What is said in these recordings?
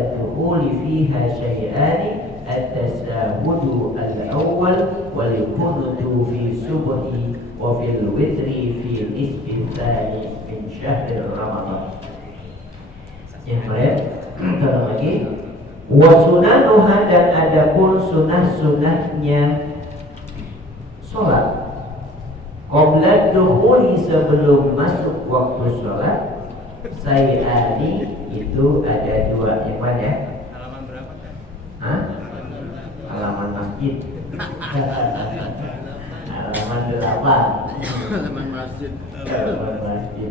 ba'da dukhuli fiha syai'ani at-tasawwudu al-awwal wal qunutu fi subhi wa fil witri fi nisfi tsani min syahr Ramadan. Yang lain kalau lagi wa sunanuha, dan adapun sunah-sunahnya sholat qabla dukhuli, sebelum masuk waktu sholat, sayani itu ada dua. Yang mana ya? Halaman berapa kan? Hah? Halaman masjid. Halaman 8. Halaman masjid. Halaman masjid.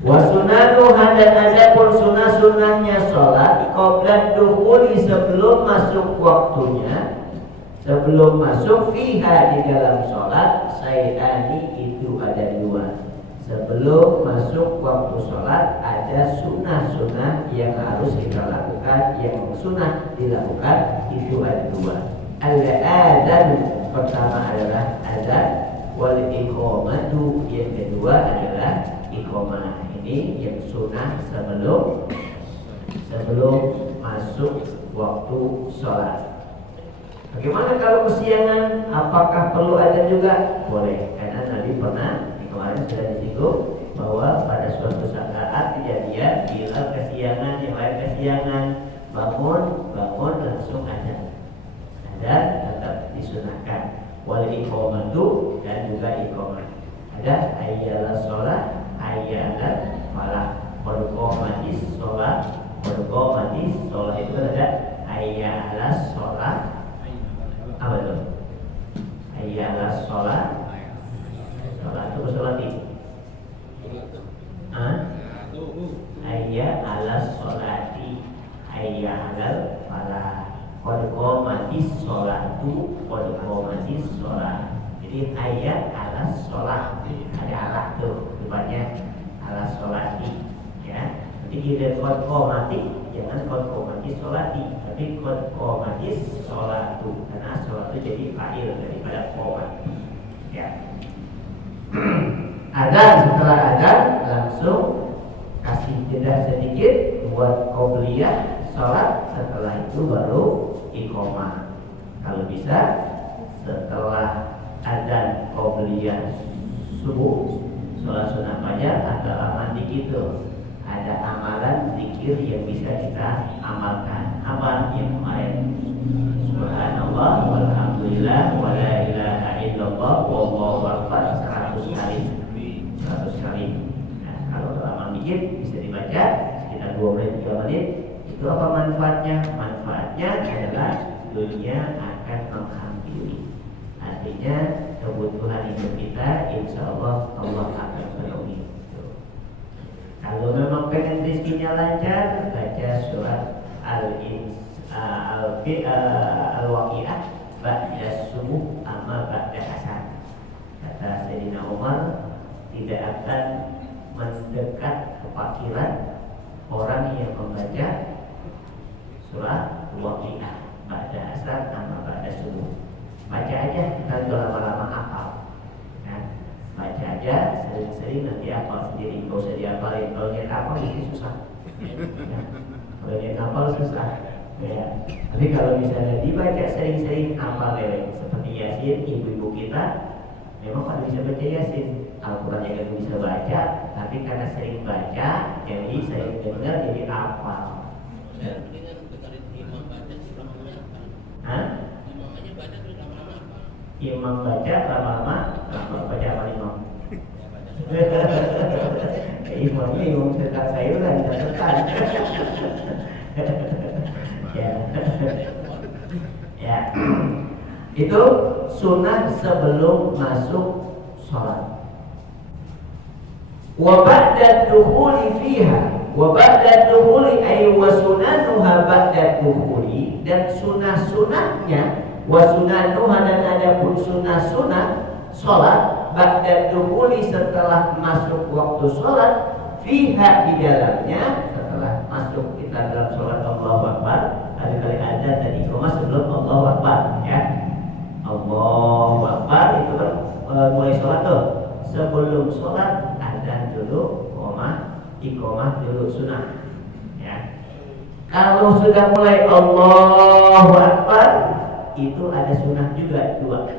Wa sunanuha, dan adapun sunah-sunahnya sholat qabla dukhuli, sebelum masuk waktunya, sebelum masuk fiha di dalam sholat, sayani itu ada dua. Sebelum masuk waktu sholat ada sunnah-sunnah yang harus kita lakukan, yang sunnah dilakukan itu ada dua. Al-adzan, pertama adalah adzan, wal iqamatu, yang kedua adalah iqamah. Ini yang sunnah sebelum masuk waktu sholat. Bagaimana kalau kesiangan? Apakah perlu adzan juga? Boleh, karena Nabi pernah kemarin sudah disinggung bahwa pada suatu saat kejadian bila kesiangan, yang lain kesiangan, bangun langsung adzan. Adzan tetap disunahkan. Wal iqamatu, dan juga iqamah. Ada hayyalas shalah, hayyalas falah, qad qamatis shalah, qad qamatis shalah, itu ada hayyalas shalah. Apa itu? Hayyalas shalah. Sholat itu sholat ini. Hayya alas sholati, hayya alal falah, qad qamatis sholatu, qad qamatis sholat. Jadi hayya alas sholat, ada alah tuh depannya, alas sholati, ya. Jadi tidak qad qamati, jangan qad qamatis sholati, tapi qad qamatis sholatu, karena sholat itu jadi fa'il daripada qamat, ya. Adzan, setelah adzan langsung kasih jeda sedikit buat qobliyah sholat, setelah itu baru iqamah. Kalau bisa setelah adzan qobliyah subuh, sholat sunah fajar agak lama dikit tuh. Ada amalan zikir yang bisa kita amalkan. Apa yang kemarin? Subhanallah walhamdulillah wa la ilaha illallah wallahu akbar 100 kali. 100 kali. Nah, kalau lama dikit bisa dibaca sekitar 2 menit 3 menit. Itu apa manfaatnya? Manfaatnya adalah dunia akan menghampiri. Artinya kebutuhan hidup kita insyaallah Allah akan penuhi. Kalau memang pengen rezekinya lancar, baca surat Al-Waqiah ba'da subuh amma ba'da asar. Kata Sayyidina Umar, tidak akan mendekat kefakiran orang yang membaca surah Al-Waqiah ba'da asar amma ba'da subuh. Baca aja, kita lama-lama hafal. Baca aja, sering-sering nanti hafal sendiri. Gak usah dihafalin. Kalau niat hafal ini susah. Kalau niat hafal susah. Ya. Tapi kalau misalnya dibaca sering-sering, hafal lewat. Seperti Yasin, ibu-ibu kita memang pada bisa baca Yasin. Al-Quran yang gak bisa baca, tapi karena sering baca, jadi sering dengar, jadi hafal. Hah? Imam baca lama-lama baca apa imam? Imamnya imam sedang sayuran catatan. Ya. Ya. Itu sunnah sebelum masuk sholat. Wa ba'da dukhuli fiha, wa ba'da dukhuli ay wa sunanuha ba'da dukhuli, dan sunnah-sunnahnya wa sunanuha, dan adapun sunnah-sunnah sholat ba'da dukhuli, setelah masuk waktu sholat, fiha di dalamnya, setelah masuk kita dalam sholat Allahu Akbar, ada kali adzan dan iqamah sebelum Allahu Akbar, ya. Allahu Akbar itu kan mulai sholat tuh. Sebelum sholat adzan dulu, iqamah dulu sunnah, ya. Kalau sudah mulai Allahu Akbar, itu ada sunnah juga dua.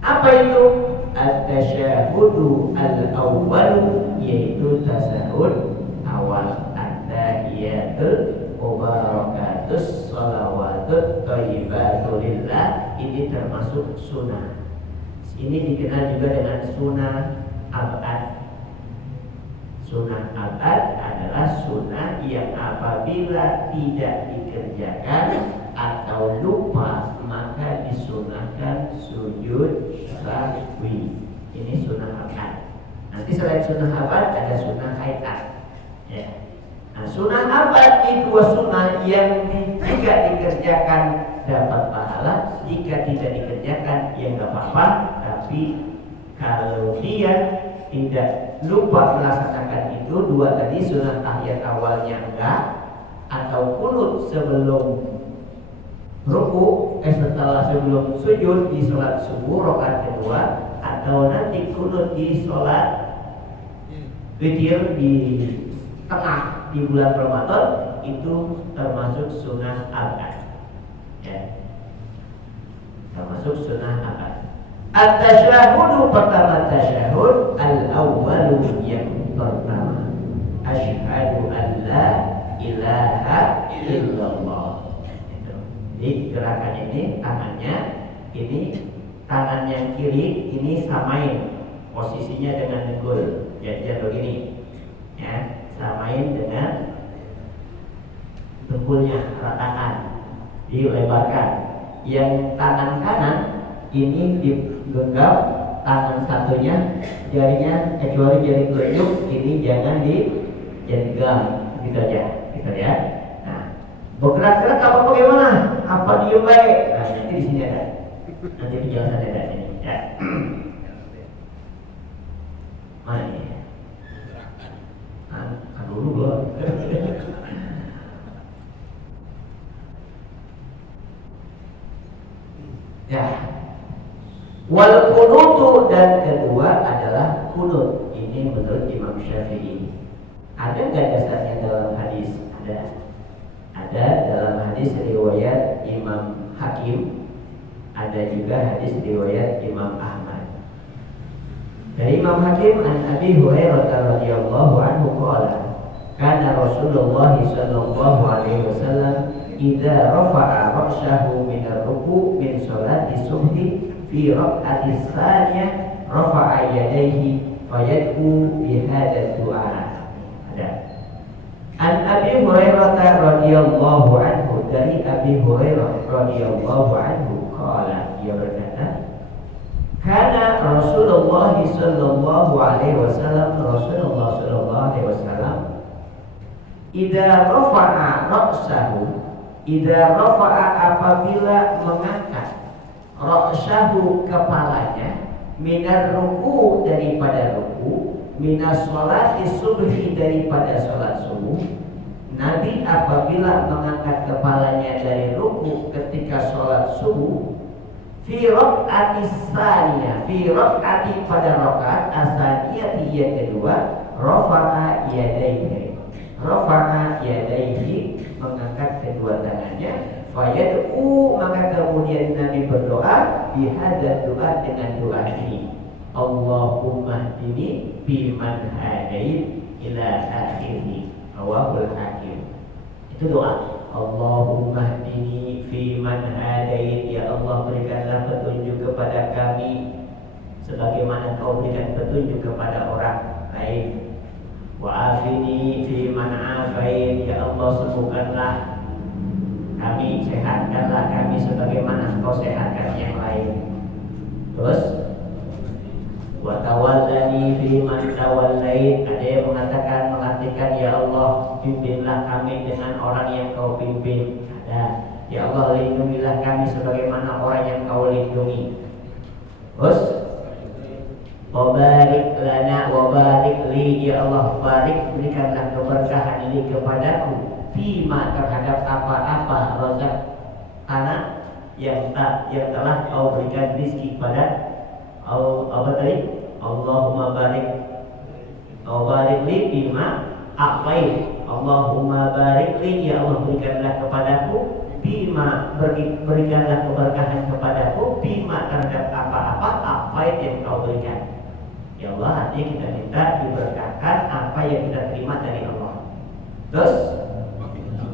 Apa itu? At-tasyahudu al-awwal, yaitu tasahud awal. At-tahiyatul mubarakatus shalawatut thayyibatul lillah, ini termasuk sunnah. Ini dikenal juga dengan sunnah abad. Sunnah abad adalah sunnah yang apabila tidak dikerjakan atau lupa maka disunahkan sujud sahwi. Ini sunnah abad. Nanti selain sunnah abad ada sunnah hayat. Ya. Nah, sunnah abad itu dua sunnah yang jika dikerjakan dapat pahala, jika tidak dikerjakan ya nggak apa-apa. Tapi kalau dia tidak lupa melaksanakan itu dua tadi, sunnah tahiyat awalnya enggak, atau kunut sebelum ruku sebelum sujud di sholat subuh rakaat kedua, atau nanti kunut di sholat witir di tengah di bulan Ramadan, itu termasuk sunnah abad. Ya. Termasuk sunnah abad. At-tasyahudu, pertama tasyahud al-awwalu, yang pertama asyhadu an la ilaha illallah. Jadi gerakan ini tangannya, ini tangan yang kiri ini samain posisinya dengan dengkul, jadi begini ya, samain dengan dengkulnya, ratakan, dilebarkan. Yang tangan kanan ini digenggam, tangan satunya jarinya kecuali jari telunjuk ini jangan digenggam, gitu aja, gitu ya. Nah, bergerak-gerak apa bagaimana? Apa diem baik? Nah, nanti di sini ada, nanti penjelasan ada ini. Ya. Mana ini? Kan dulu belum. Ya. Wal kunutu, dan kedua adalah kunut. Ini menurut Imam Syafi'i. Ada nggak dasarnya dalam hadis? Ada. Ada dalam hadis riwayat Imam Hakim. Ada juga hadis riwayat Imam Ahmad. Dari Imam Hakim, an Abi Hurairah radhiyallahu anhu qala, kana Rasulullah sallallahu alaihi wasallam idza rafa'a ra'sahu min ar-ruku' min sholati subhi fi raq'ati tsaniyah rafa'a yadayhi fayad'u bi hadzal du'a. Ada. An Abi Hurairah radhiyallahu anhu, dari Abi Hurairah radhiyallahu anhu qala, dia berkata, kana Rasulullah sallallahu alaihi wasallam, Rasulullah sallallahu alaihi wasallam idza rafa'a ra'sahu, idza rafa'a, apabila mengangkat ra'sahu, kepalanya, minar ruku, daripada ruku, minas sholati subhi, daripada sholat subuh. Nabi apabila mengangkat kepalanya dari ruku ketika sholat subuh, fi raq'ati tsaniyah, fi raq'ati, pada rakaat asaniyah yang kedua, rafa'a yadayhi, rafa'a yadayhi, mengangkat kedua tangannya, fayad'u, maka kemudian Nabi berdoa, bihadzal doa, dengan doa ini, Allahumma hdini biman hadait ila akhirih, rawahul Hakim. Itu doa, Allahumma hdini fiman hadait, ya Allah berikanlah petunjuk kepada kami sebagaimana Kau berikan petunjuk kepada orang lain. Wa afini fiman afait, ya Allah sembuhkanlah kami, sehatkanlah kami sebagaimana Kau sehatkan yang lain. Terus wa tawallani fiman tawallait, ada yang mengatakan, mengartikan, ya Allah pimpinlah kami dengan orang yang Kau pimpin. Ada, ya Allah lindungilah kami sebagaimana orang yang Kau lindungi. Terus wa barik lana wa barik li, ya Allah barik, berikanlah keberkahan ini kepadaku, fima, terhadap apa-apa, rozak tanah yang telah Kau berikan rezeki pada apa tadi? Allahumma barik, Kau barik li fima aqait. Allahumma barik li, ya Allah berikanlah kepadaku bima, berikanlah keberkahan kepadaku bima terhadap apa-apa aqait yang kau berikan. Ya Allah, artinya kita minta diberkahkan apa yang kita terima dari Allah. Terus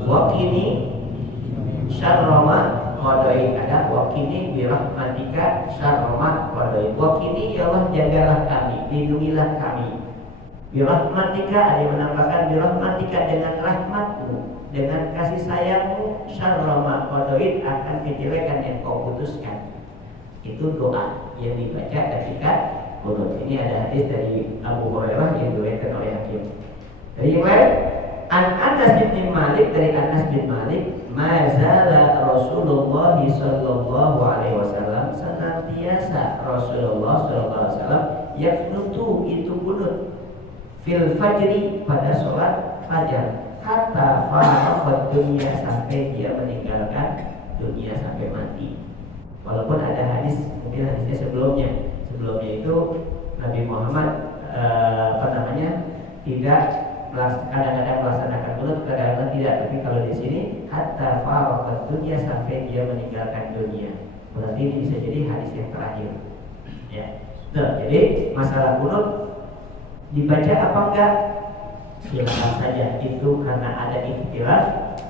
wakini syarroma qadai, ada wakini birahmatika syarroma qadai. Wakini, ya Allah jagalah kami, lindungilah kami. Birahmatika, ada yang menambahkan birahmatika, dengan rahmatmu, dengan kasih sayangmu, syarroma qadai, akan kejelekan yang kau putuskan. Itu doa yang dibaca ketika qunut. Ini ada hadis dari Abu Hurairah yang diriwayatkan oleh Hakim. Dari riwayat Anas bin Malik, dari Anas bin Malik, mazala Rasulullah sallallahu alaihi wasallam, senantiasa Rasulullah sallallahu alaihi wasallam yaknutu, itu kunut, fil fajri, pada sholat fajar, hatta faraqat dunia, sampai dia meninggalkan dunia, sampai mati. Walaupun ada hadis, mungkin hadisnya sebelumnya itu Nabi Muhammad tidak kadang-kadang melaksanakan qunut, kadang-kadang tidak. Tapi kalau di sini hatta faraqat dunia, sampai dia meninggalkan dunia, berarti ini bisa jadi hadis yang terakhir. Ya. Nah, jadi masalah qunut dibaca apa enggak? Silakan saja, itu karena ada ikhtilaf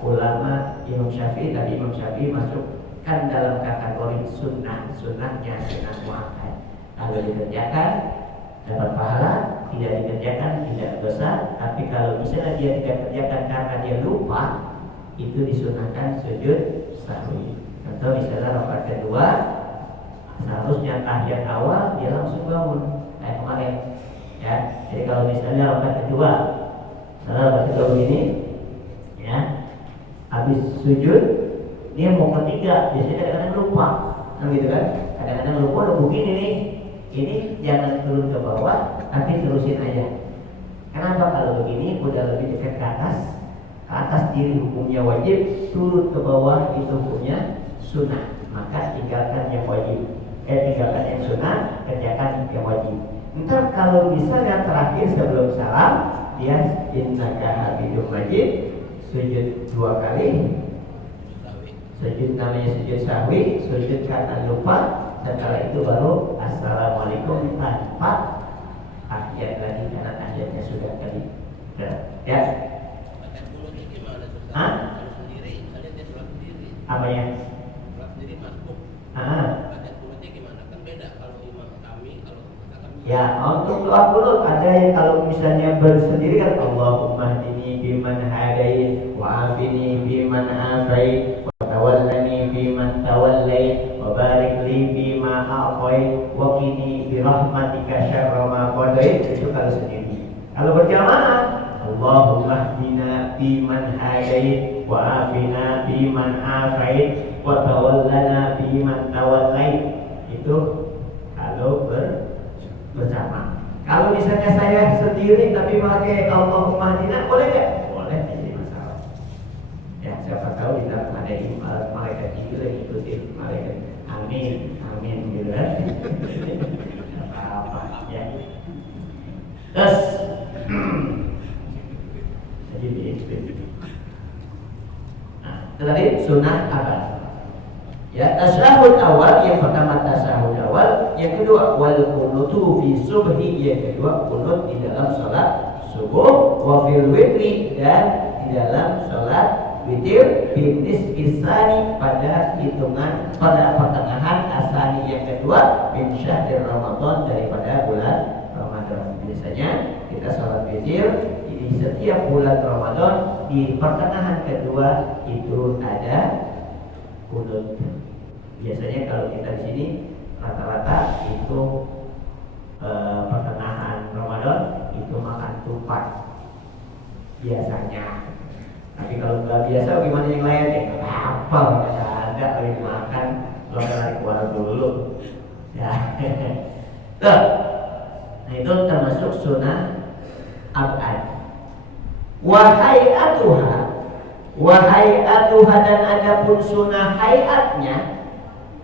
ulama. Imam Syafi'i, tadi Imam Syafi'i masukkan dalam kategori sunnahnya sunnah muakkad. Kalau dikerjakan dapat pahala, tidak dikerjakan tidak dosa. Tapi kalau misalnya dia tidak kerjakan karena dia lupa, itu disunahkan sujud sahwi. Contoh misalnya rakaat kedua, seharusnya tahiyat awal dia langsung bangun kayak kemarin. Ya, jadi kalau misalnya rakaat kedua, begini, ya, habis sujud dia mau ketiga, biasanya kadang-kadang lupa, gitu kan? Kadang-kadang lupa udah begini nih. Ini jangan turun ke bawah, tapi terusin aja. Kenapa? Kalau begini udah lebih dekat ke atas diri hukumnya wajib, turun ke bawah itu hukumnya sunnah. Maka tinggalkan yang wajib, tinggalkan yang sunnah, kerjakan yang wajib. Ntar kalau bisa yang terakhir sebelum salam, dia innaka hamidum majid, sujud 2 kali, sujud namanya sujud sahwi, sujud karena lupa. Setelah itu baru assalamualaikum tanpa tahiyat lagi, karena tahiyatnya sudah kali. Ya. Hah? Apa ya? Ya, untuk doa qunut ada yang kalau misalnya bersendiri kan Allahumma hdini biman hadait wa afini biman afait wa tawallani biman tawallait wa barik li bima a'tait wa qini bi rahmatika syarra ma qadait. Itu kalau sendiri. Kalau berjamaah Allahumma hdina biman hadait wa afina biman afait wa tawallana biman tawallait. Itu kalau bersama. Kalau misalnya saya sendiri tapi pakai Allahumma hdina, boleh nggak? Boleh, tidak masalah. Ya, siapa tahu kita ada malaikat Jibril yang ikutin malaikat amin gitu kan. Apa ya. Terus jadi tadi sunnah apa? Ya, tasyahud awal, yang pertama tasyahud awal, yang kedua wal qunutu fi subhi, yang kedua qunut di dalam salat subuh, wa fil witri, dan di dalam salat witir, bintis isani, pada hitungan pada pertengahan asani yang kedua min syahr Ramadan, daripada bulan Ramadan. Biasanya kita salat witir di setiap bulan Ramadan, di pertengahan kedua itu ada qunut. Biasanya kalau kita di sini rata-rata itu pertengahan Ramadan itu makan tupat biasanya. Tapi kalau nggak biasa gimana yang lain ya nggak apa, nggak ada lagi makan, lo lagi keluar dulu. Ya, tuh. Nah itu termasuk sunnah abad. Wahai atuha, dan adapun sunnah hayatnya,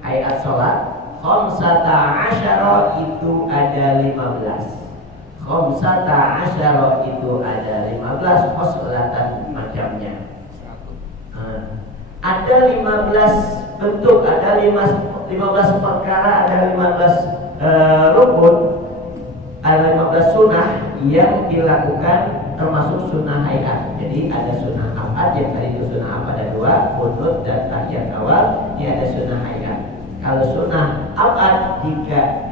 hayat sholat khamsata asyara, itu ada 15. Khamsata asyara itu ada 15 khoslatan macamnya. Ada 15 bentuk, ada 15 perkara, ada 15 rukun, ada 15 sunnah yang dilakukan termasuk sunnah hayat. Jadi ada sunnah abad, yang tadi itu sunnah abad ada 2, qunut dan tahiyat awal. Ini ada sunnah hayat. Kalau sunnah abad jika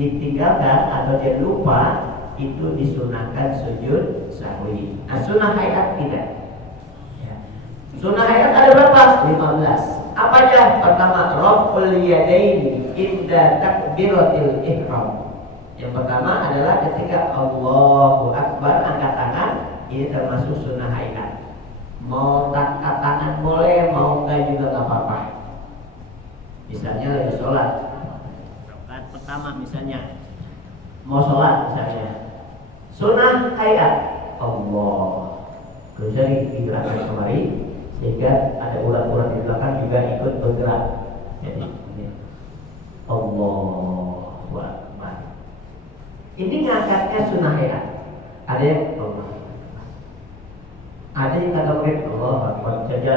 ditinggalkan atau dia lupa, itu disunahkan sujud sahwi. Nah, sunnah hayat tidak. Ya. Sunnah hayat ada berapa? 15. Apa aja? Pertama, raf'ul yadaini inda takbiratil ihram. Yang pertama adalah ketika Allahu Akbar angkat tangan, ini termasuk sunnah hayat. Mau angkat tangan boleh, mau enggak juga enggak apa-apa. Misalnya lagi sholat, rakaat pertama misalnya, mau sholat misalnya, sunnah hayat Allah. Bisa digerakkan kemari sehingga ada urat-urat di belakang juga ikut bergerak. Jadi ini Allahu Akbar. Ini ngangkatnya sunnah hayat. Ada yang Allah, ada yang kata murid Allah Akbar saja.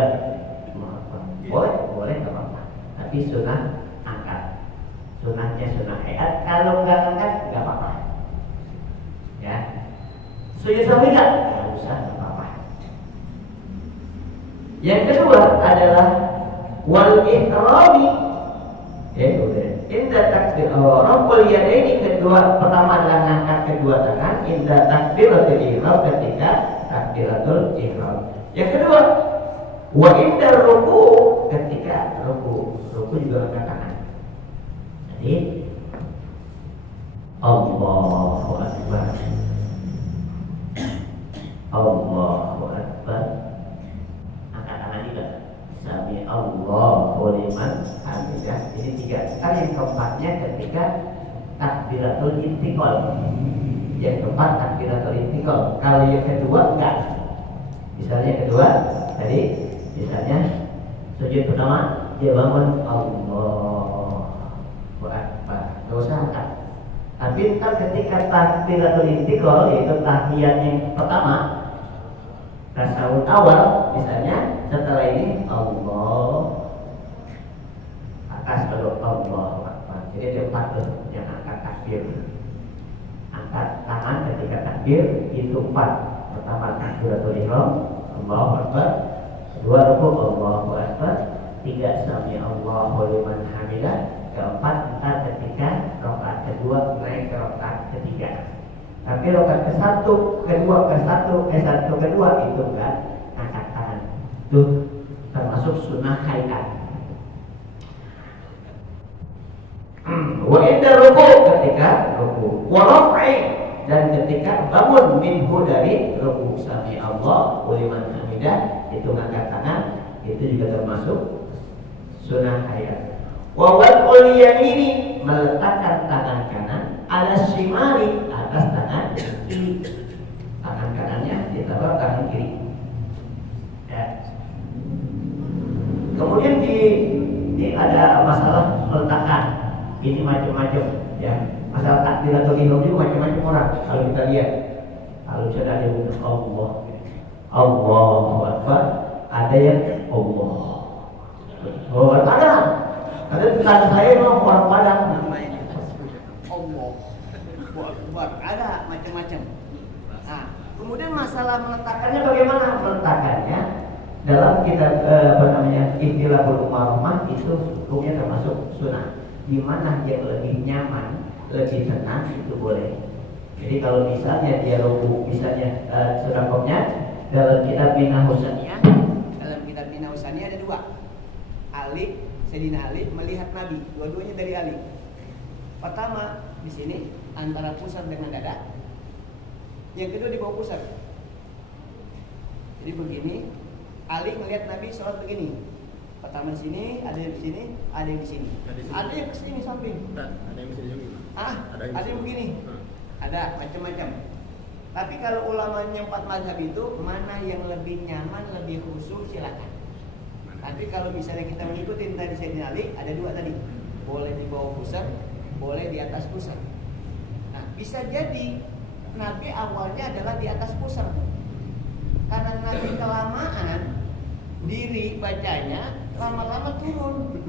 Boleh nggak apa-apa. Tapi sunnah angkat. Sunnahnya sunnah hayat. Kalau nggak angkat nggak apa-apa. Ya. Sujud sahwi nggak usah, nggak apa-apa. Yang kedua adalah wal ihrami. Ya udah. Inda takbir rabbul yadaini, kedua pertama adalah angkat kedua tangan. Inda takbiratul ihram, ketika takbiratul ihram. Yang kedua, wa inda ruku, ketika ruku juga angkat tangan. Jadi Allahu Akbar, Allahu Akbar, angkat tangan juga. Sami Allahu liman hamidah. Ini 3 kali. Yang keempatnya ketika takbiratul intiqal. Yang keempat takbiratul intiqal. Kalau yang kedua enggak. Misalnya kedua tadi, misalnya sujud pertama dia bangun Allahu Akbar, nggak usah angkat. Tapi ntar ketika takbiratul intiqal, yaitu tahiyat yang pertama, tasawuf awal misalnya, setelah ini Allah atas baru Allahu Akbar. Jadi dia patut yang angkat takbir, angkat tangan ketika takbir itu 4. Pertama takbiratul ihram Allahu Akbar, kedua ruku Allahu Akbar, 3 sami Allahu liman hamidah, keempat ntar ketika rakaat kedua naik ke rakaat ketiga. Tapi rakaat ke-1, kedua itu enggak angkat tangan. Itu termasuk sunnah hayat. Wa inda ruku, ketika ruku, wa raf'i, dan ketika bangun minhu dari ruku, sami Allahu liman hamidah, itu angkat tangan, itu juga termasuk sunnah hayat. Wa wad'ul yamini, meletakkan tangan kanan, ala shimali, atas tangan kiri. Tangan kanannya ditaruh tangan kiri. Ya. Kemudian di ada masalah peletakan. Ini macam-macam, ya. Masalah takbiratul ihram itu macam-macam orang. Kalau kita lihat, kalau sudah ada yang Allahu Akbar, ada yang Allah. Oh, ada tetangga saya memang orang Padang. Allah Akbar, ada macam-macam. Nah, kemudian masalah meletakkannya bagaimana? Meletakkannya dalam kitab Ihtilaful Umarumah itu hukumnya termasuk sunnah. Di mana yang lebih nyaman, lebih tenang, itu boleh. Jadi kalau misalnya dia ruku, misalnya sunnahnya dalam kitab Minah Husaniyah, ada 2. Sayyidina Ali melihat Nabi, dua-duanya dari Ali. Pertama di sini antara pusar dengan dada, yang kedua di bawah pusar. Jadi begini, Ali melihat Nabi sholat begini. Pertama di sini, ada yang di sini, ada yang di sini, ada yang ke sini samping. Ada yang bisa juga. Ada yang begini. Ada macam-macam. Tapi kalau ulamanya 4 mazhab itu, mana yang lebih nyaman, lebih khusyuk, silakan. Tapi kalau misalnya kita mengikuti tadi Sayyidina Ali, ada 2 tadi. Boleh di bawah pusar, boleh di atas pusar. Nah, bisa jadi Nabi awalnya adalah di atas pusar. Karena Nabi kelamaan diri bacanya, lama-lama turun.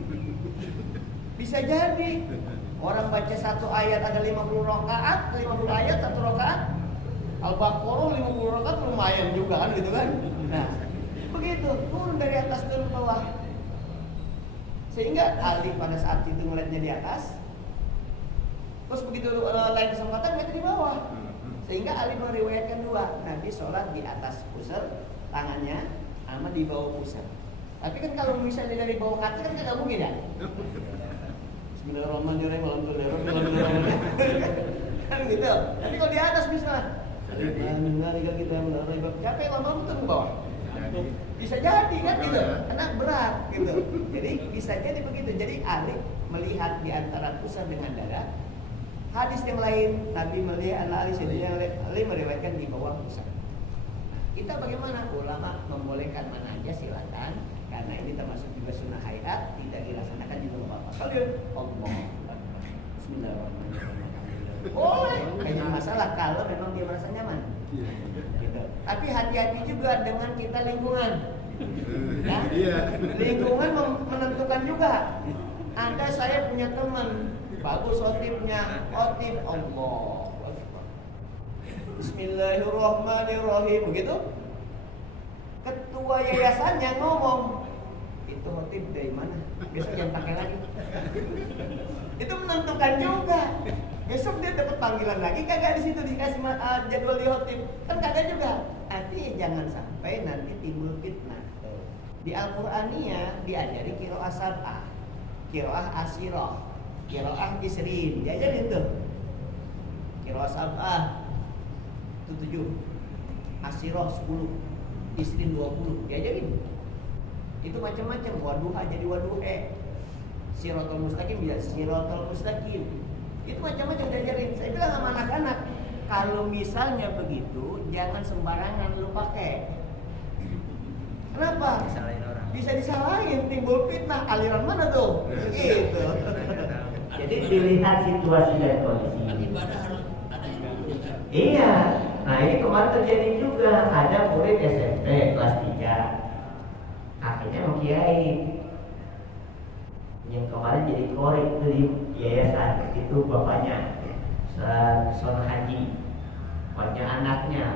Bisa jadi orang baca satu ayat ada 50 rakaat, 50 ayat satu rakaat. Al-Baqarah 50 rakaat lumayan juga kan gitu kan. Nah, begitu turun dari atas turun ke bawah. Sehingga Ali pada saat itu melihatnya di atas. Terus begitu lain kesempatan melihat di bawah. Sehingga Ali meriwayatkan dua, Nabi sholat di atas pusar tangannya sama di bawah pusar. Tapi kan kalau misalnya dari bawah kaki kan nggak mungkin ya. Bismillahirrahmanirrahim, alhamdulillah, kan gitu. Tapi kalau di atas misalnya, kita capek lama-lama turun ke bawah. Bisa jadi kan gitu, karena berat gitu. Jadi bisa jadi begitu. Jadi Ali melihat di antara pusar dengan dada. Hadis yang lain Nabi melihat Ali meriwayatkan di bawah pusar. Kita bagaimana? Ulama membolehkan mana aja silakan, karena ini termasuk juga sunnah hayat, tidak dilaksanakan juga apa-apa. Kalian Allah, Bismillahirrahmanirrahim. Boleh, hanya masalah kalau memang dia merasa nyaman. Gitu. Tapi hati-hati juga dengan kita lingkungan. Ya? Lingkungan menentukan juga. Anda saya punya teman bagus khotibnya, khotib Allah. Bismillahirrahmanirrahim. Begitu? Ketua yayasannya ngomong, itu khotib dari mana? Besok jangan pakai lagi. Itu menentukan juga. Besok dia dapat panggilan lagi kagak di situ dikasih jadwal di khotib. Kan kagak juga. Artinya jangan sampai nanti timbul fitnah. Di Al-Qur'aniyah diajari qiraah sab'ah, qiraah asyirah, qiraah isrin. Diajarin tuh. Qiraah sab'ah itu 7, asyirah 10, isrin 20. Diajarin. Itu macam-macam. Waduha jadi waduhe. Siratal mustaqim ya siratal mustaqim. Itu macam-macam diajarin. Saya bilang sama anak-anak, kalau misalnya begitu, jangan sembarangan lu pakai. Kenapa? Disalahin orang. Bisa disalahin, timbul fitnah. Aliran mana tuh? Gitu. Jadi dilihat situasi dan kondisi. Ibadah harus ada ilmunya kan? Iya. Nah ini kemarin terjadi juga. Ada murid SMP kelas 3. Akhirnya mau kiai. Yang kemarin jadi korek di yayasan itu bapaknya Son Haji, bapaknya anaknya,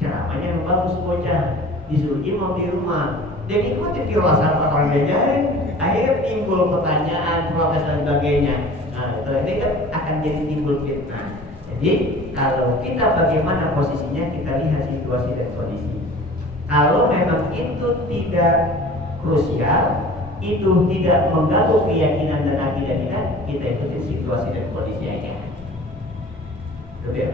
ceramahnya yang bagus bocah, disuruh imam di rumah, dia ikuti kirasan orang diajarin, akhirnya timbul pertanyaan, protes dan sebagainya. Nah ini kan akan jadi timbul fitnah. Jadi kalau kita bagaimana posisinya, kita lihat situasi dan kondisi. Kalau memang itu tidak krusial, itu tidak mengganggu keyakinan dan akidah kita ikuti situasi dan kondisi aja. Betul.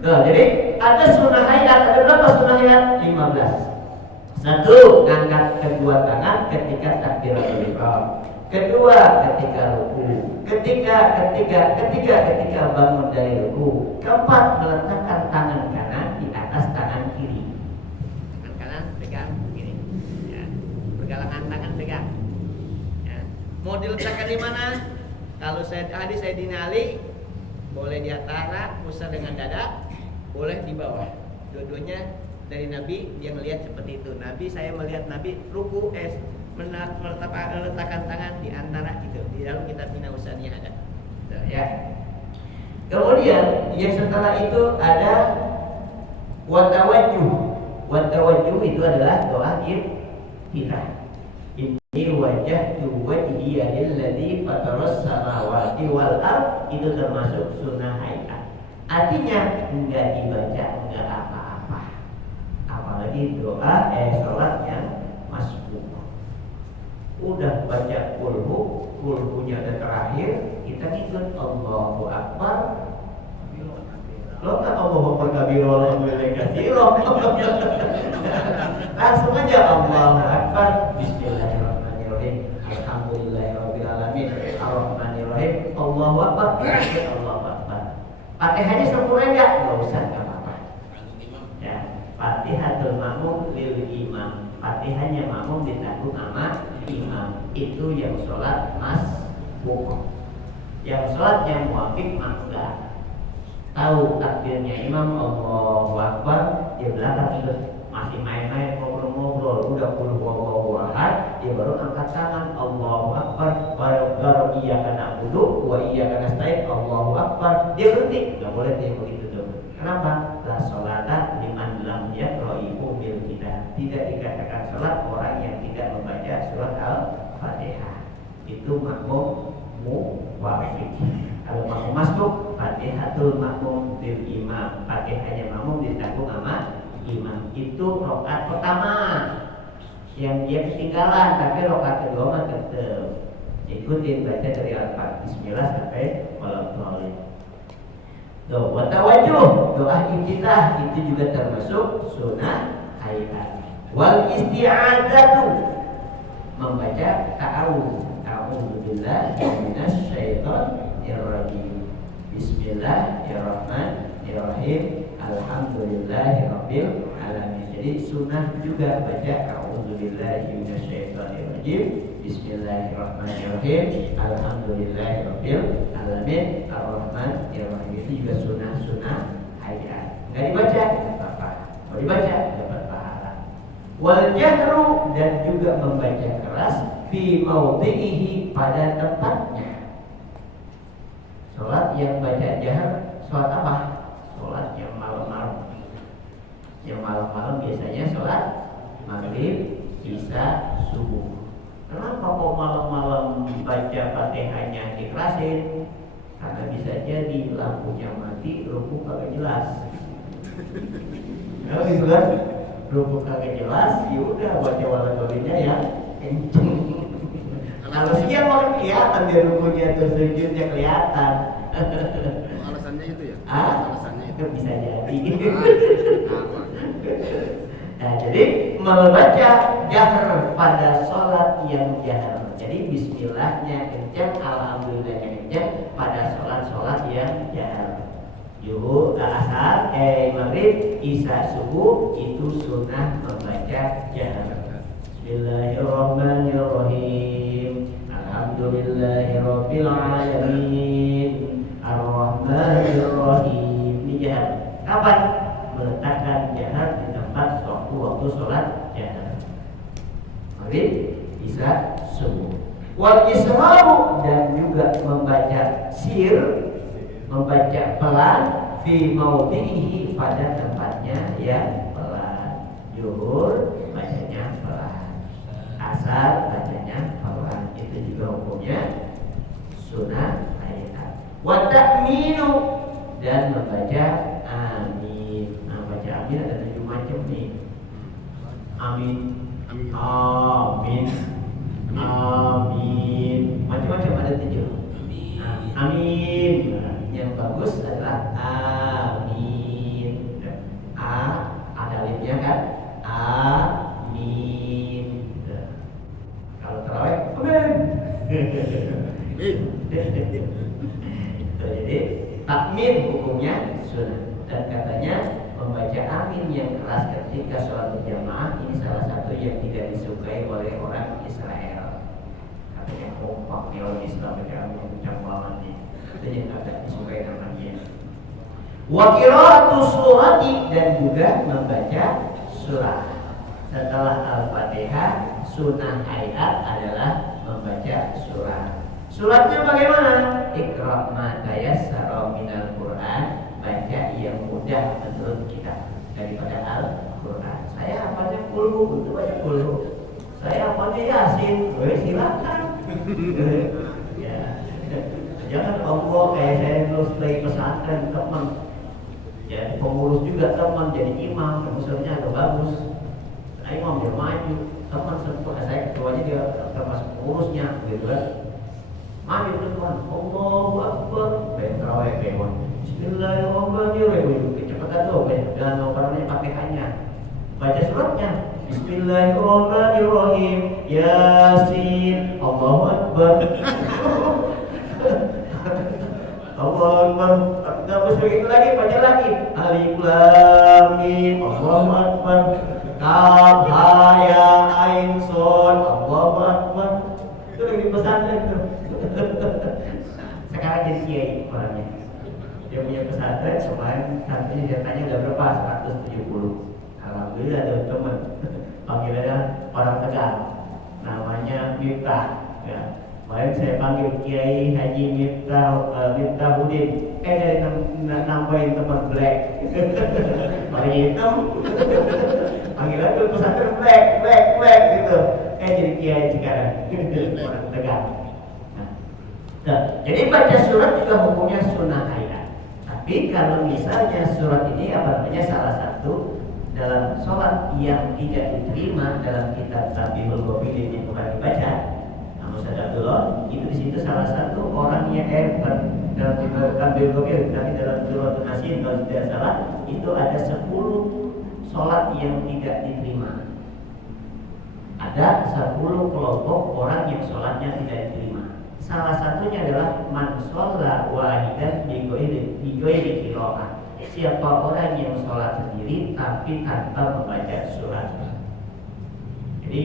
Nah, jadi ada sunnah hayat, ada berapa sunnah hayat? 15. Satu, angkat kedua tangan ketika takbiratul ihram. Kedua, ketika ruku. Ketika bangun dari ruku. Keempat, meletakkan tangan kanan di atas tangan kiri. Tangan kanan pegang begini. Ya. Pergelangan tangan pegang. Ya. Mau diletakkan di mana? Kalau hadis Sayyidina Ali, boleh di antara pusar dengan dada, boleh di bawah. Dua-duanya dari Nabi, dia melihat seperti itu. Saya melihat Nabi ruku meletakkan tangan di antara itu. Di dalam kitab Mina Usaniyah ada. Ya. Kemudian yang setelah itu ada watawajjuh. Watawajjuh itu adalah doa iftitah. Inni wajjahtu wajhiya lilladzi fataras samawati wal ard, itu termasuk sunnah hayat. Artinya enggak dibaca enggak apa-apa. Apalagi doa salat yang masbuk. Udah baca kulhunya udah terakhir, kita ikut Allahu Akbar. Lo kan Allahu Akbar kabiro, alhamdulillah katsiro. Langsung aja Allahu Akbar, bismillahirrahmanirrahim, alhamdulillahirabbil alamin, arrahmanirrahim, Allahu Akbar, Allahu Akbar. Fatihahnya sempurna enggak? Enggak usah, enggak apa-apa. Ya, Fatihatul makmum lil imam. Fatihahnya makmum ditanggung sama imam. Itu yang sholat masbuk. Yang sholatnya muafik enggak tahu takbirnya imam Allahu Akbar, dia belakang terus masih main-main ngobrol-ngobrol, udah Allahu Ahad, dia baru angkat tangan Allahu Akbar, baru iya kena wudu, wa iya kena nasta'in Allahu Akbar, dia berhenti, nggak boleh dia begitu tuh. Kenapa? La sholata liman lam yaqra'i bil kitab. Tidak dikatakan sholat orang yang tidak membaca surat Al-Fatihah. Itu makmum muwaffiq. Kalau makmum masbuk, Fatihatul makmum bil imam. Fatihahnya makmum ditanggung sama imam. Itu rakaat pertama yang dia ketinggalan, tapi rakaat kedua mah tetap ikutin baca dari Al-Fatihah Bismillah sampai Walhamdulillah. Doa watawajuh, doa iftitah itu juga termasuk sunnah hayat. Wal isti'adzatu, membaca ta'awudz. A'udzubillahi minasyaitonir rajim. Bismillahirrahmanirrahim. Alhamdulillahirabbil alamin. Jadi sunnah juga baca a'udzubillahi minasyaitonir rajim. Bismillahirrahmanirrahim. Alhamdulillahirabbil alamin. Ar-Rahmanirrahim. Itu juga sunnah hayat. Enggak dibaca enggak apa-apa. Kalau dibaca dapat pahala. Wal jahru, dan juga membaca keras fi maudhihi, pada tempatnya. Salat yang baca jahar, salat apa? Salat yang malam-malam. Yang malam-malam biasanya salat maghrib, isya, subuh. Kenapa kok malam-malam baca Fatihahnya dikerasin? Karena bisa jadi lampunya mati, ruku kagak jelas. Kalau gitu kan, ruku kagak jelas, yaudah baca waladolinya ya kenceng. Kalau siang orang kelihatan dia rukunya atau sujudnya kelihatan. Alasannya itu ya? Alasannya itu bisa jadi. Nah, jadi membaca jahar pada sholat yang jahar. Jadi bismillahnya kencang, alhamdulillahnya kencang pada sholat yang jahar. Zuhur, asar, maghrib, isya, subuh itu sunnah membaca jahar. Bismillahirrahmanirrahim. Alhamdulillahirabbil alamin. Ar-Rahmanirrahim. Ini jahar. Kapan? Meletakkan jahar di tempat waktu sholat jahar. Maghrib, isya, subuh. Wal israru, dan juga membaca sir, membaca pelan fi maudhihi, pada tempatnya yang pelan. Zuhur bacanya pelan, asar bacanya pelan. Itu juga hukumnya sunnah hayat. Wa ta'minu, dan membaca amin. Nah, baca amin ada 7 macam nih. Amin, amin, amin, macam-macam ada 7. Amin. Yang bagus adalah amin. Ada alifnya kan? Amin. Kalau tarawih, amin. Jadi takmin hukumnya sunnah. Dan katanya membaca amin yang keras ketika sholat berjamaah ini salah satu yang tidak disukai oleh orang Israel. Katanya kompak nih orang Islam, baca amin kencang banget nih. Itu yang tidak disukai namanya. Wa qiraatu surati, dan juga membaca surah. Setelah Al-Fatihah, sunnah hayat adalah membaca surah. Suratnya bagaimana? Iqra' ma tayassara minal Qur'an, baca yang mudah menurut kita daripada Al-Qur'an. Saya hafalnya Qul, untuk baca Qul. Saya hafalnya Yasin, silakan. Ya. Jangan Allah kayak saya terus play pesantren teman. Jadi pengurus juga teman, jadi imam, musuhnya agak bagus. Nah, imam dia maju, teman semua. Saya ketuanya dia termasuk pengurusnya, gitu kan. Maju terus Tuhan, Allahu Akbar, tarawih kewan. Bismillahirrahmanirrahim. Kecepatan tuh, dan nomornya Fatihahnya. Baca suratnya. Bismillahirrahmanirrahim. Yasin. Allahu Akbar. Allahu Akbar. Terus begitu lagi, baca lagi. Alif Lam Mim. Allahu Akbar. Kaf Ha Ya Ain Shad. Allahu Akbar. Itu lagi pesantren tuh. sekarang jadi kiai orangnya. Dia punya pesantren, kemarin satunya dia tanya udah berapa? 170. Alhamdulillah ada teman. Panggilannya orang Tegal, namanya Miftah. Ya. Kemarin saya panggil Kiai Haji Miftahuddin. Dari nambahin teman Black. Orang hitam. Panggilan tuh pesantren Black gitu. Jadi Kiai sekarang orang Tegal. Nah, jadi baca surat juga hukumnya sunnah ayat. Tapi kalau misalnya surat ini apa namanya salah satu dalam sholat yang tidak diterima dalam kitab Tabihul Ghafilin yang kemarin dibaca, Ustaz Abdullah, itu di situ salah satu orang yang dalam kitab Tabihul Ghafilin, tapi dalam Suratul Nasin kalau tidak salah itu ada 10 sholat yang tidak diterima. Ada 10 kelompok orang yang sholatnya tidak diterima. Salah satunya adalah man sholla wahidan bi ghairi qiraah. Siapa orang yang sholat sendiri tapi tanpa membaca surat. Jadi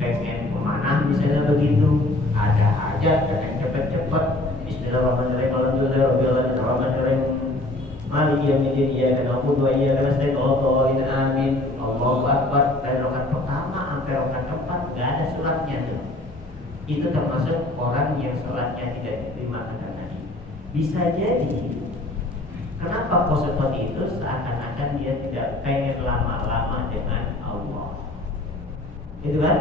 pengen memanah misalnya begitu, ada hajat pengen cepet-cepet Bismillahirrahmanirrahim, Alhamdulillahirrahmanirrahim, Maliki yaumiddin, iyyaka na'budu wa iyyaka nasta'in, amin. Allahu akbar. Dari rakaat pertama sampai rakaat keempat enggak ada suratnya tuh. Itu termasuk orang yang sholatnya tidak diterima kata Nabi. Bisa jadi kenapa kok seperti itu, seakan-akan dia tidak pengen lama-lama dengan Allah. Gitu kan?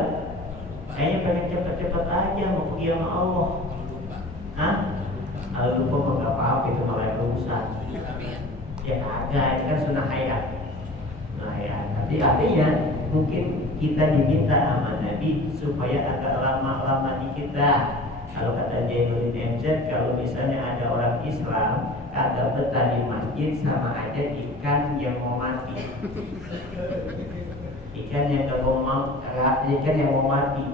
Kayaknya pengen cepet-cepet aja mau pergi sama Allah. Hah? Kalau lupa mau gak apa-apa, itu malah urusan. Ya ada, itu kan sunnah hayat. Tapi artinya mungkin kita diminta sama Nabi supaya agak lama-lama di kita. Kalau kata Jainuddin MZ, kalau misalnya ada orang Islam agak betah di masjid sama aja ikan yang mau mati. Ikan yang mau mati.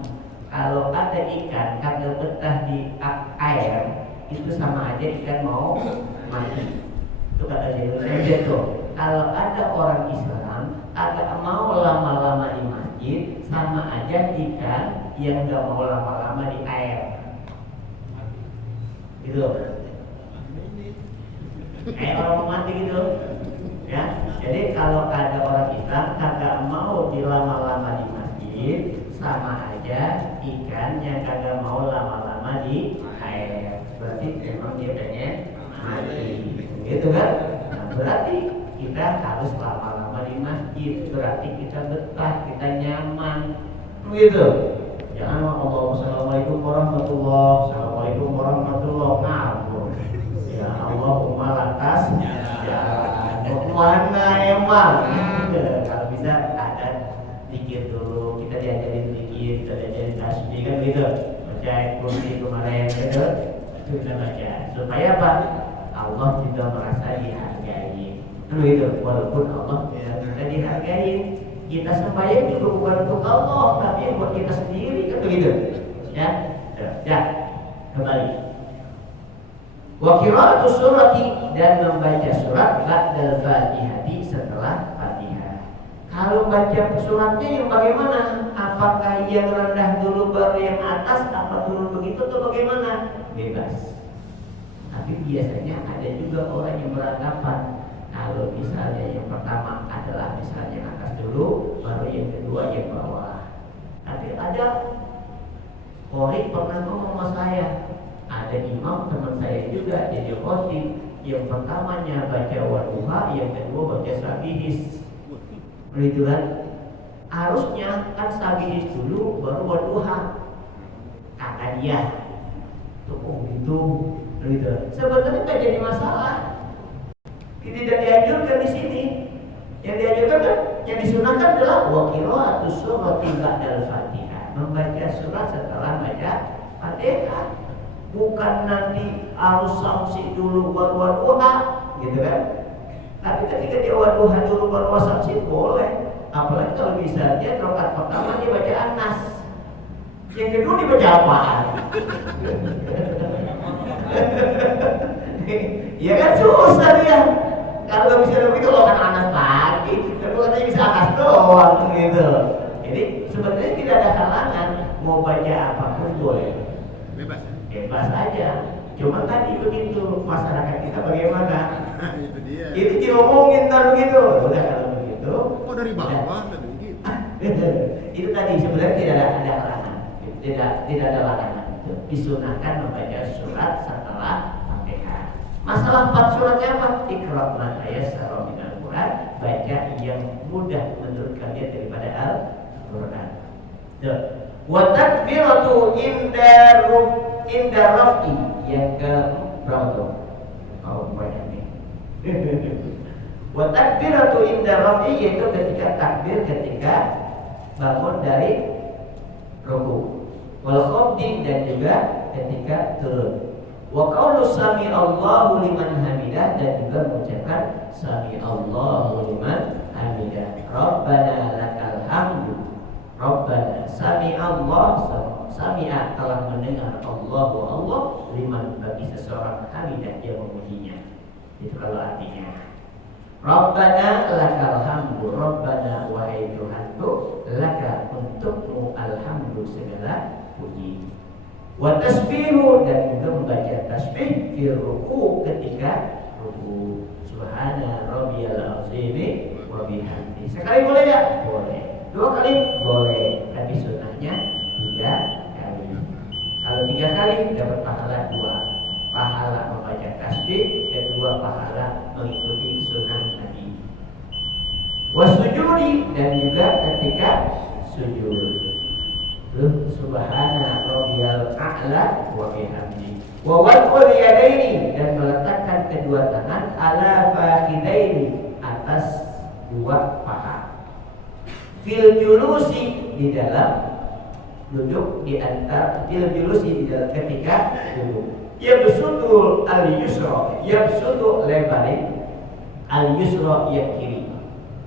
Kalau ada ikan kagak betah di air, itu sama aja ikan mau mati. Itu kata Jainuddin MZ tuh. Kalau ada orang Islam agak mau lama-lama di masjid, sama aja ikan yang gak mau lama-lama di air. Gitu loh. Kayak orang mau mati gitu. Ya. Jadi kalau ada orang Islam kagak mau dilama-lama di masjid, sama aja ikan yang kagak mau lama-lama di air. Berarti memang dia pengen mati. Gitu kan? Nah, berarti kita harus lama-lama di masjid, berarti kita betah, kita nyaman, gitu. Jangan Assalamualaikum warahmatullahi ngabur. Ya Allahumma lantas mau kemana emang? Kalau bisa ada zikir dulu, kita diajarin zikir, kita diajarin tasbih kan gitu. Baca kursi kemarin gitu, kita baca supaya apa? Allah juga merasa dihargai. Itu walaupun Allah tidak bisa dihargai, kita sembahyang juga bukan untuk Allah tapi buat kita sendiri kan begitu. Ya kembali. Wa qira'atus surati, dan membaca surat ba'dal Fatihati, setelah Fatihah. Kalau baca suratnya yang bagaimana? Apakah yang rendah dulu baru yang atas, apa dulu begitu atau bagaimana? Bebas. Tapi biasanya ada juga orang yang beranggapan kalau misalnya yang pertama adalah misalnya yang atas dulu, baru yang kedua yang bawah. Tapi ada orang pernah ngomong sama saya, ada imam teman saya juga jadi khotib, yang pertamanya baca Wadduha, yang kedua baca Sabihis. Begitu kan? Harusnya kan Sabihis dulu baru Wadduha. Kata dia, tuh gitu. Gitu. Sebenarnya nggak jadi masalah. Tidak dianjurkan di sini. Yang dianjurkan kan, yang disunahkan adalah wa qira'atus surati ba'dal Fatihah, membaca surat setelah baca Fatihah. Bukan nanti harus samsi dulu baru Wadduha, gitu kan? Tapi ketika dia Wadduha dulu baru samsi boleh. Apalagi kalau bisa dia rakaat pertama dia baca Anas, yang kedua dia baca apaan? Ya kan susah dia. Kalau bisa begitu lo kan Anas lagi, kedua katanya bisa Anas doang gitu. Jadi sebenarnya tidak ada halangan, mau baca apapun boleh. Bebas. Bebas aja. Cuma tadi begitu, masyarakat kita bagaimana? Itu dia. Itu diomongin ntar begitu. Udah kalau begitu. Oh dari bawah tadi gitu. Itu tadi sebenarnya tidak ada larangan. Tidak ada larangan. Disunahkan membaca surat setelah Fatihah. Masalah 4 suratnya apa? Iqra ma tayassara minal Qur'an, baca yang mudah menurut kalian daripada Al-Qur'an. Wa takbiratu inda raf'i, yang ke berapa tuh? Oh, banyak nih. Wa takbiratu inda raf'i, yaitu ketika takbir ketika bangun dari ruku. Wal khafdi, dan juga ketika turun. Wa qaulu sami Allahu liman hamidah, dan juga mengucapkan sami Allahu liman hamidah. Rabbana lakal hamdu. Rabbana sami Allah, sami'a telah mendengar, Allahu Allah liman bagi seseorang hamidah yang memujinya. Itu kalau artinya. Rabbana lakal hamdu. Rabbana wahai Tuhanku, laka untukmu alhamdu segala puji. Wa tasbihu, dan juga membaca tasbih fi ruku, ketika ruku. Subhana rabbiyal azim wa bihamdi. Sekali boleh ya? Boleh. 2 kali? Boleh. Tapi sunnahnya 3 kali. Kalau 3 kali dapat pahala 2. Pahala membaca tasbih, kedua pahala mengikuti sunnah Nabi. Wasujudi, dan juga ketika sujud. Subhana rabbiyal a'la wa bihamdi. Wa wad'ul yadaini, dan meletakkan kedua tangan ala fakhidaini, atas 2 paha. Fil julusi, di dalam duduk, di antara fil julusi, di dalam ketika duduk. Yabsutul al-yusra, yabsutu lebarin, al-yusra yang kiri.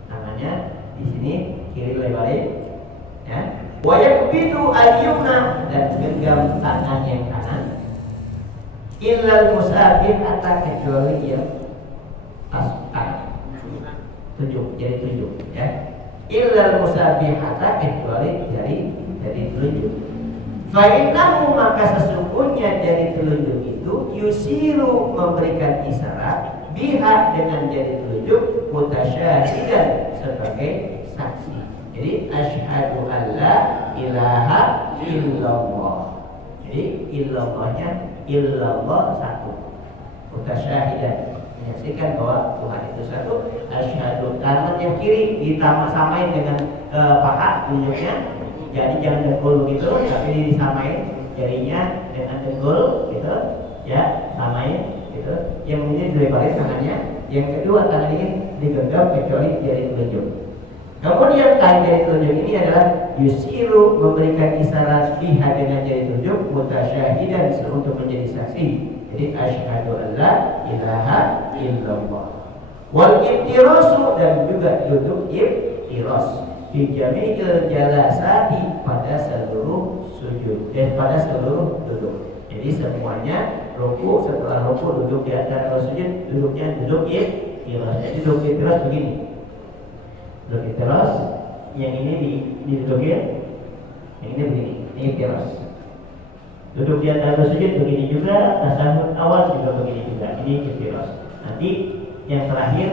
Namanya di sini kiri lebarin, ya. Wa yakbitu al-yumna, dan genggam tangan yang kanan. Illal musafir, atau kecuali yang tasbih. 7, jadi 7, ya. Illal musabihata, kecuali dari telunjuk. Fa'innahu, maka sesungguhnya jari telunjuk itu yusiru, memberikan isyarat, biha, dengan jari telunjuk, mutasyahidan, sebagai saksi. Jadi asyhadu alla ilaha illallah. Jadi illallahnya illallah satu. Mutasyahidan, menyaksikan bahwa Tuhan itu satu. Asyhadu, tangan yang kiri ditama-samain dengan paha tunjuknya. Jadi jangan dengkul gitu, tapi disamain jarinya dengan dengkul gitu, ya, samain gitu. Yang ini dilebarin tangannya, yang kedua tangan ini digenggam kecuali jari telunjuk. Kemudian jari telunjuk ini adalah yusiru, memberikan isyarat, biha, dengan jari telunjuk, mutasyahidan, untuk menjadi saksi. Jadi asyhadu alla ilaha illallah. Wal iftirasu, dan juga duduk iftiras. Fi jami'il jalasati, pada seluruh sujud, dan pada seluruh duduk. Jadi semuanya ruku, setelah ruku duduk di antara sujud, duduknya duduk iftiras. Jadi duduk iftiras begini. Duduk iftiras, yang ini didudukin, yang ini begini. Ini iftiras. Duduk di antara sujud begini juga, tasahud awal juga begini juga. Ini iftiras. Nanti yang terakhir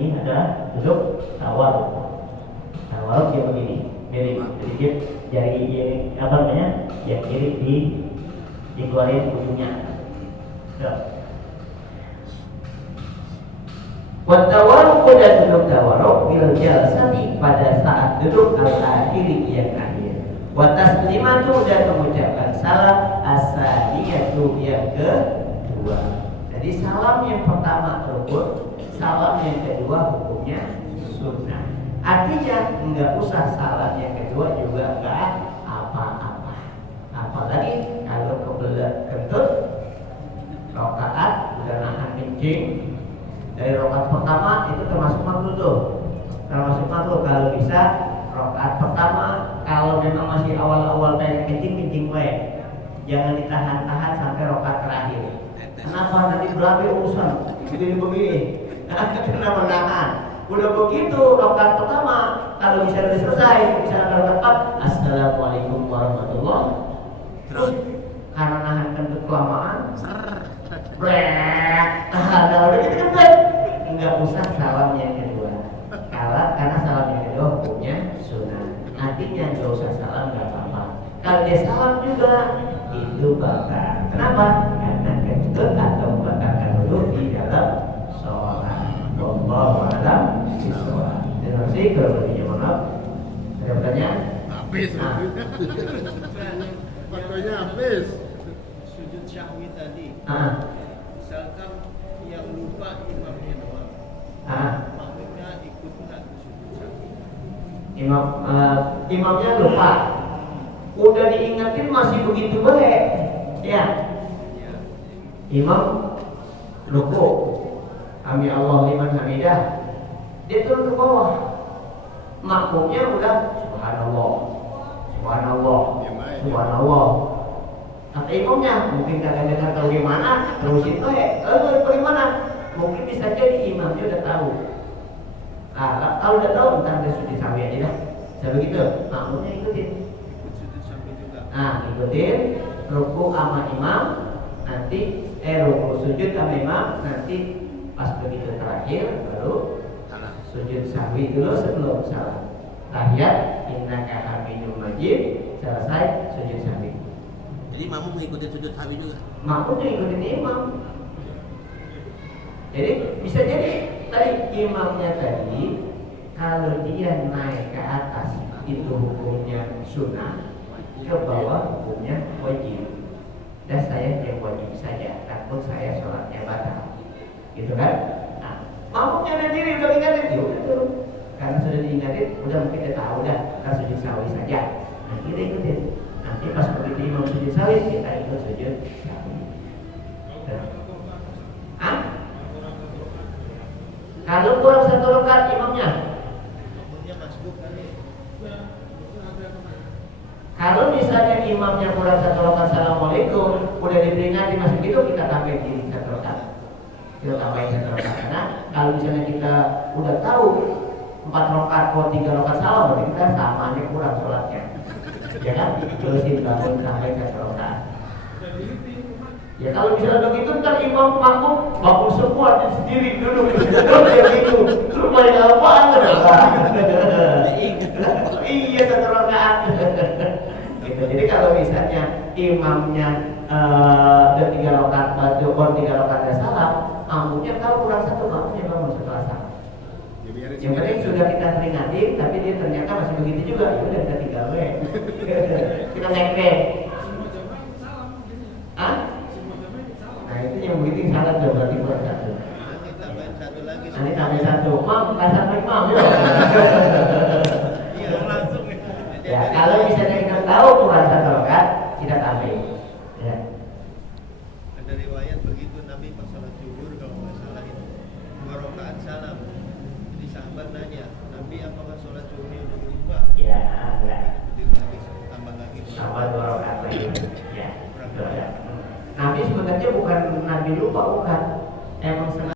ini adalah duduk tawarruk. Tawarruk dia begini, miring, sedikit jari apa namanya, yang kiri dikeluarin ujungnya. Watawarruk, dan duduk tawarruk bil jalsati, pada saat duduk al-akhiri, yang akhir. Wataslimatu, dan mengucapkan salam as-saniyatu, yang kedua. Jadi salam yang pertama rukun, salam yang kedua hukumnya sunnah. Artinya enggak usah salam yang kedua juga enggak apa-apa. Apalagi kalau kebelet kentut, rakaat udah nahan kencing, dari rakaat pertama itu termasuk makruh tuh. Termasuk makruh kalau bisa rakaat pertama, kalau memang masih awal-awal pengen kencing wae. Jangan ditahan-tahan sampai rakaat terakhir. Kenapa nanti berapa urusan? Begini. Kenapa nahan? Udah begitu rakaat pertama, kalau bisa udah selesai, bisa rakaat assalamualaikum warahmatullahi. Terus karena nahan kentut kelamaan, brek. Nah, udah gitu kan brek. Enggak usah salam yang kedua. Karena salam yang kedua hukumnya sunnah. Artinya enggak usah salam enggak apa-apa. Kalau dia salam juga itu bakar. Kenapa? Karena kentut atau membakarkan dulu di dalam sholat. Wallahu a'lam bishawab. Terima kasih kalau lebihnya mohon maaf. Ada pertanyaan? Habis. Waktunya habis. Sujud syahwi tadi, misalkan yang lupa imamnya doang, makmumnya ikut nggak sujud syahwi? Imamnya lupa, udah diingetin masih begitu baik, ya. Imam ruku, Sami Allah liman hamidah, dia turun ke bawah, makmumnya udah subhanallah, subhanallah, subhanallah. Kata imamnya mungkin kagak dengar tahu gimana, terusin bagaimana? Mungkin bisa jadi imamnya udah tahu. Kalau udah tahu ntar dia sujud sahwi aja dah. Saya begitu, makmumnya ikutin. Ikut sujud syahwi juga. Ikutin ruku sama imam, nanti ruku sujud sama imam, nanti pas begitu terakhir baru sujud sahwi dulu sebelum salam. Tahiyat innaka hamidum majid, selesai sujud sahwi. Jadi makmum mengikuti sujud sahwi juga. Makmum ikutin imam. Jadi bisa jadi tadi imamnya tadi kalau dia naik ke atas itu hukumnya sunnah, ke bawah hukumnya wajib. Dan saya yang wajib saja, takut saya sholatnya batal, gitu kan? Nah, makmumnya ada diri udah ingatin, ya udah turun. Karena sudah diingatin, udah mungkin dia tahu dah, kita sujud sahwi saja. Nah kita ikutin. Nanti pas begitu imam sujud sahwi, kita ikut sujud sahwi. Kalau kurang satu rakaat imamnya, Makmumnya masbuk kali. kalau misalnya imamnya kurang satu rakaat assalamualaikum, udah diperingati masih gitu, kita tambahin diri satu rakaat. Kita tambahin satu rakaat. Karena kalau misalnya kita udah tahu 4 rakaat atau 3 rakaat salam, berarti kita samanya kurang sholatnya. Ya kan? Terusin bangun sampai satu rakaat. Ya kalau misalnya begitu ntar imam makmum bangun semua dia sendiri duduk gitu. Lu main apaan? Iya satu rakaat. Gitu. Jadi kalau misalnya imamnya udah 3 rakaat baru 3 rakaat ada salam, makmumnya kalau kurang satu makmumnya bangun setelah salam. Yang penting sudah kita peringati, tapi dia ternyata masih begitu juga. Ya udah kita tinggal kita naik. Nah itu yang begitu salah udah berarti kurang satu. Nanti tambahin satu lagi. Nanti tambah satu. Mam, kasar baik mam ya. Iya langsung. Ya kalau misalnya kita tahu kurang satu rakaat, kita tambahin. Ya. Ada riwayat begitu Nabi pas salat zuhur kalau nggak salah itu 2 rakaat salam. Jadi sahabat nanya, Nabi apakah salat zuhurnya udah berubah? Ya, enggak. Jadi lagi tambah lagi. Tambah 2 rakaat lagi. Ya. Nabi sebenarnya bukan Nabi lupa, bukan. Emang